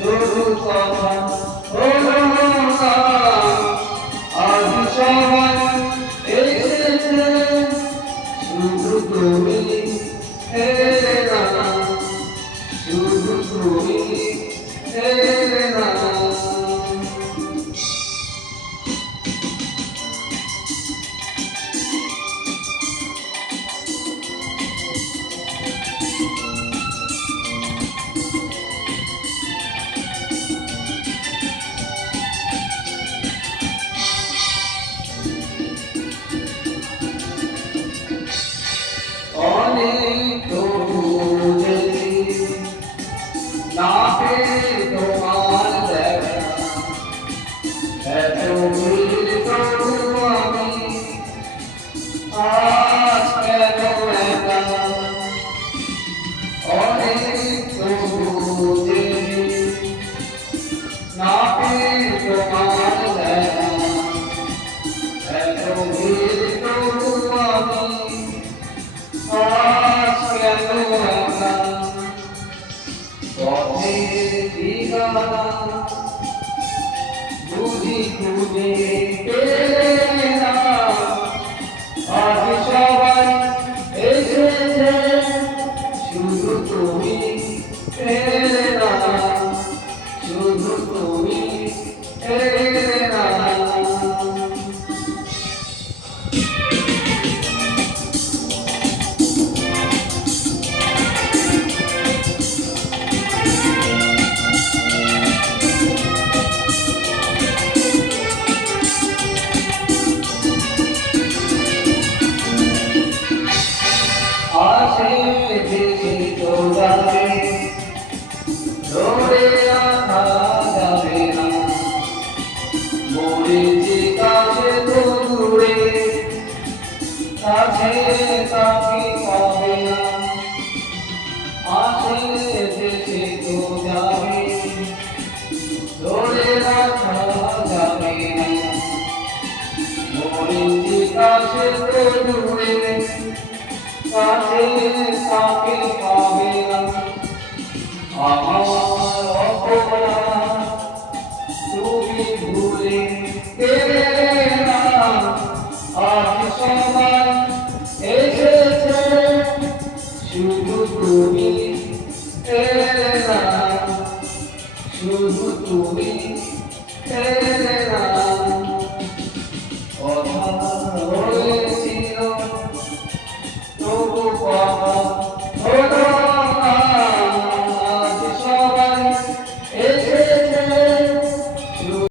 শুধু কথা হলো না, আজ সবাই এসেছে, শুধু তুমি এলে না, শুধু তুমি এলে না। অনেক খুঁজেছি, না পেয়ে তোমার দেখা, এত ভিড় তবু আমি আজ কেন একা। অনেক খুঁজেছি, না পেয়ে তোমার দেখা, এত ভিড় তবু আমি আজ কেন একা। পথের ঠিকানা বুঝি খুঁজে পেলে না, আজ সবাই এসেছে, শুধু তুমি এলে না, শুধু তুমি এলে না। আসে ভেসে চলে ধরে রাখা যাবে না, মরেছে কাছে তো দূরে, কাছে তাকে পাবে না। আসে ভেসে তো যাবে, ধরে রাখা যাবে না, মরেছে কাছে তো দূরে, কাছে তাকে পাবে না। আমার অপরাধ তুমি ভুলে গেলে না, আজ সবাই এসেছে, শুধু তুমি এলে না, শুধু তুমি এলে না। কথা